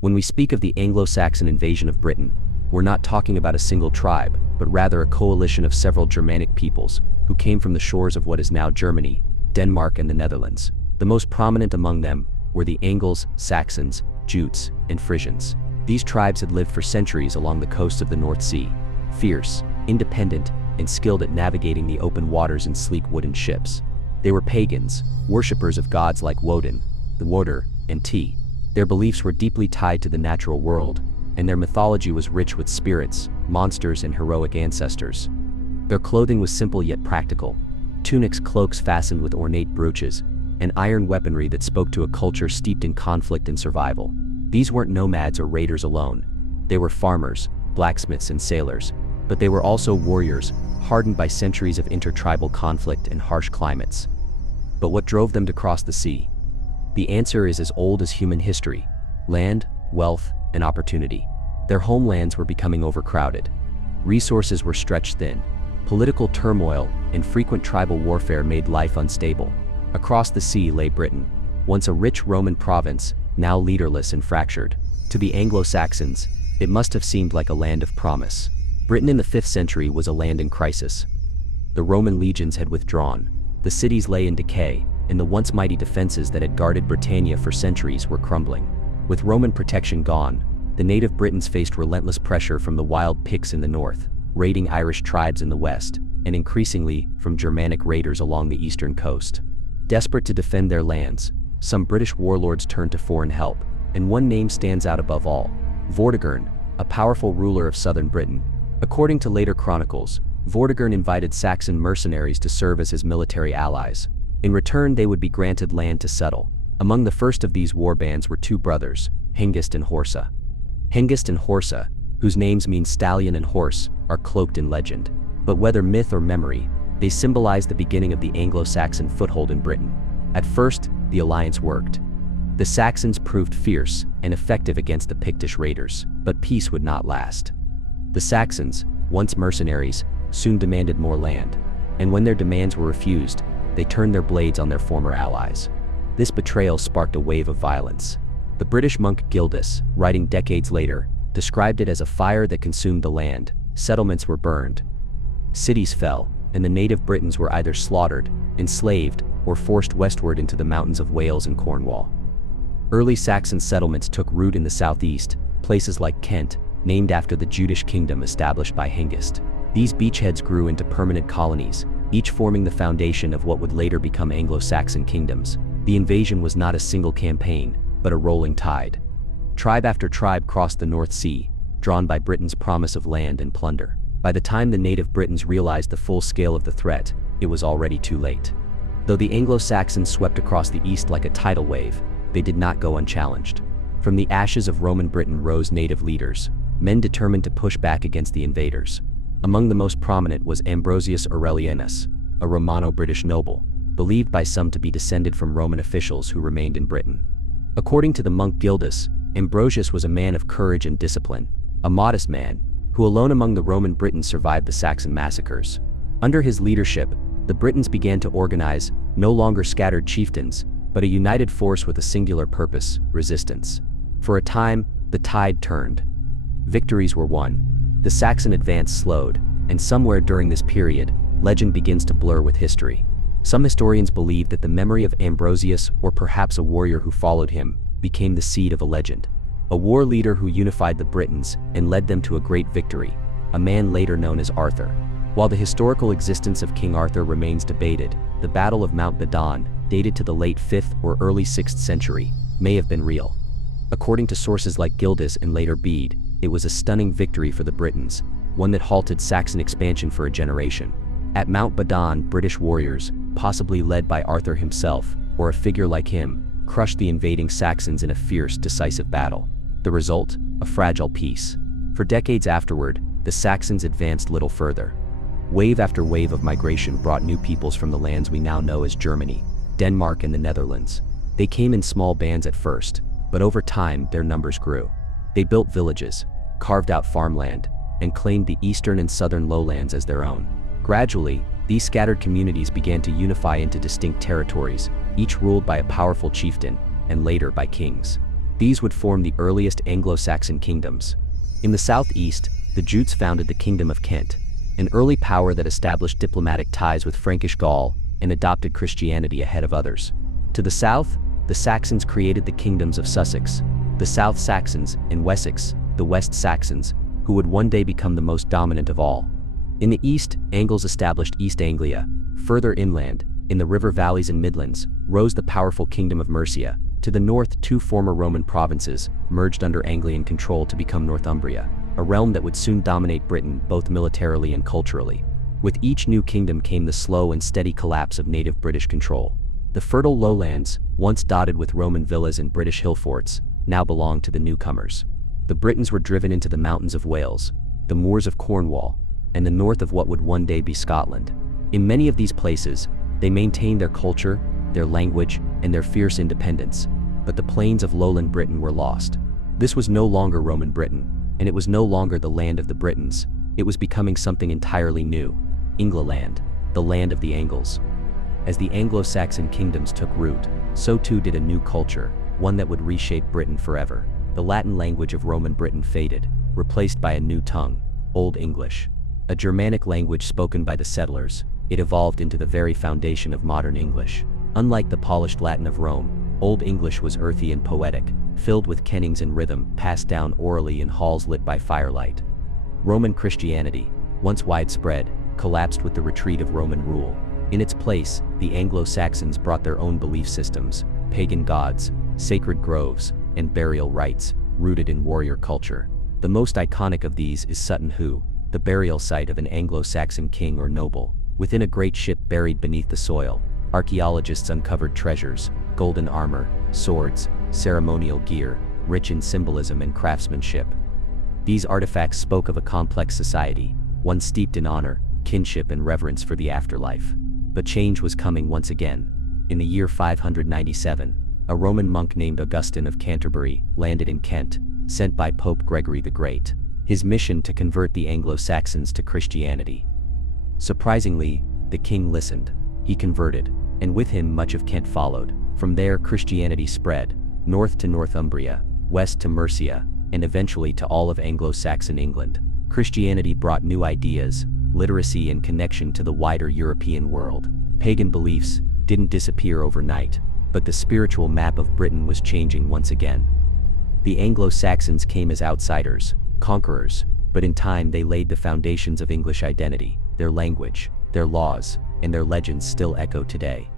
When we speak of the Anglo-Saxon invasion of Britain, we're not talking about a single tribe, but rather a coalition of several Germanic peoples who came from the shores of what is now Germany, Denmark, and the Netherlands. The most prominent among them were the Angles, Saxons, Jutes, and Frisians. These tribes had lived for centuries along the coast of the North Sea, fierce, independent, and skilled at navigating the open waters in sleek wooden ships. They were pagans, worshippers of gods like Woden, the Warder, and Ti. Their beliefs were deeply tied to the natural world, and their mythology was rich with spirits, monsters, and heroic ancestors. Their clothing was simple yet practical: tunics, cloaks fastened with ornate brooches, and iron weaponry that spoke to a culture steeped in conflict and survival. These weren't nomads or raiders alone. They were farmers, blacksmiths, and sailors, but they were also warriors, hardened by centuries of intertribal conflict and harsh climates. But what drove them to cross the sea? The answer is as old as human history: land, wealth, and opportunity. Their homelands were becoming overcrowded. Resources were stretched thin. Political turmoil and frequent tribal warfare made life unstable. Across the sea lay Britain, once a rich Roman province, now leaderless and fractured. To the Anglo-Saxons, it must have seemed like a land of promise. Britain in the 5th century was a land in crisis. The Roman legions had withdrawn, the cities lay in decay, and the once mighty defenses that had guarded Britannia for centuries were crumbling. With Roman protection gone, the native Britons faced relentless pressure from the wild Picts in the north, raiding Irish tribes in the west, and increasingly from Germanic raiders along the eastern coast. Desperate to defend their lands, some British warlords turned to foreign help, and one name stands out above all: Vortigern, a powerful ruler of southern Britain. According to later chronicles, Vortigern invited Saxon mercenaries to serve as his military allies. In return, they would be granted land to settle. Among the first of these war bands were two brothers, Hengist and Horsa. Hengist and Horsa, whose names mean stallion and horse, are cloaked in legend. But whether myth or memory, they symbolize the beginning of the Anglo-Saxon foothold in Britain. At first, the alliance worked. The Saxons proved fierce and effective against the Pictish raiders, but peace would not last. The Saxons, once mercenaries, soon demanded more land, and when their demands were refused, they turned their blades on their former allies. This betrayal sparked a wave of violence. The British monk Gildas, writing decades later, described it as a fire that consumed the land. Settlements were burned, cities fell, and the native Britons were either slaughtered, enslaved, or forced westward into the mountains of Wales and Cornwall. Early Saxon settlements took root in the southeast, places like Kent, named after the Jutish kingdom established by Hengist. These beachheads grew into permanent colonies, each forming the foundation of what would later become Anglo-Saxon kingdoms. The invasion was not a single campaign, but a rolling tide. Tribe after tribe crossed the North Sea, drawn by Britain's promise of land and plunder. By the time the native Britons realized the full scale of the threat, it was already too late. Though the Anglo-Saxons swept across the east like a tidal wave, they did not go unchallenged. From the ashes of Roman Britain rose native leaders, men determined to push back against the invaders. Among the most prominent was Ambrosius Aurelianus, a Romano-British noble, believed by some to be descended from Roman officials who remained in Britain. According to the monk Gildas, Ambrosius was a man of courage and discipline, a modest man, who alone among the Roman Britons survived the Saxon massacres. Under his leadership, the Britons began to organize, no longer scattered chieftains, but a united force with a singular purpose: resistance. For a time, the tide turned. Victories were won. The Saxon advance slowed, and somewhere during this period, legend begins to blur with history. Some historians believe that the memory of Ambrosius, or perhaps a warrior who followed him, became the seed of a legend. A war leader who unified the Britons and led them to a great victory, a man later known as Arthur. While the historical existence of King Arthur remains debated, the Battle of Mount Badon, dated to the late 5th or early 6th century, may have been real. According to sources like Gildas and later Bede, it was a stunning victory for the Britons, one that halted Saxon expansion for a generation. At Mount Badon, British warriors, possibly led by Arthur himself, or a figure like him, crushed the invading Saxons in a fierce, decisive battle. The result? A fragile peace. For decades afterward, the Saxons advanced little further. Wave after wave of migration brought new peoples from the lands we now know as Germany, Denmark, and the Netherlands. They came in small bands at first, but over time their numbers grew. They built villages, carved out farmland, and claimed the eastern and southern lowlands as their own. Gradually, these scattered communities began to unify into distinct territories, each ruled by a powerful chieftain, and later by kings. These would form the earliest Anglo-Saxon kingdoms. In the southeast, the Jutes founded the Kingdom of Kent, an early power that established diplomatic ties with Frankish Gaul and adopted Christianity ahead of others. To the south, the Saxons created the kingdoms of Sussex, the South Saxons, and Wessex, the West Saxons, who would one day become the most dominant of all. In the east, Angles established East Anglia. Further inland, in the river valleys and Midlands, rose the powerful Kingdom of Mercia. To the north, two former Roman provinces merged under Anglian control to become Northumbria, a realm that would soon dominate Britain both militarily and culturally. With each new kingdom came the slow and steady collapse of native British control. The fertile lowlands, once dotted with Roman villas and British hill forts, now belonged to the newcomers. The Britons were driven into the mountains of Wales, the moors of Cornwall, and the north of what would one day be Scotland. In many of these places, they maintained their culture, their language, and their fierce independence, but the plains of lowland Britain were lost. This was no longer Roman Britain, and it was no longer the land of the Britons. It was becoming something entirely new, England, the land of the Angles. As the Anglo-Saxon kingdoms took root, so too did a new culture, one that would reshape Britain forever. The Latin language of Roman Britain faded, replaced by a new tongue, Old English. A Germanic language spoken by the settlers, it evolved into the very foundation of modern English. Unlike the polished Latin of Rome, Old English was earthy and poetic, filled with kennings and rhythm passed down orally in halls lit by firelight. Roman Christianity, once widespread, collapsed with the retreat of Roman rule. In its place, the Anglo-Saxons brought their own belief systems, pagan gods, sacred groves, and burial rites, rooted in warrior culture. The most iconic of these is Sutton Hoo, the burial site of an Anglo-Saxon king or noble. Within a great ship buried beneath the soil, archaeologists uncovered treasures, golden armor, swords, ceremonial gear, rich in symbolism and craftsmanship. These artifacts spoke of a complex society, one steeped in honor, kinship, and reverence for the afterlife. But change was coming once again. In the year 597, a Roman monk named Augustine of Canterbury landed in Kent, sent by Pope Gregory the Great. His mission to convert the Anglo-Saxons to Christianity. Surprisingly, the king listened. He converted, and with him much of Kent followed. From there Christianity spread, north to Northumbria, west to Mercia, and eventually to all of Anglo-Saxon England. Christianity brought new ideas, literacy, and connection to the wider European world. Pagan beliefs didn't disappear overnight, but the spiritual map of Britain was changing once again. The Anglo-Saxons came as outsiders, conquerors, but in time they laid the foundations of English identity. Their language, their laws, and their legends still echo today.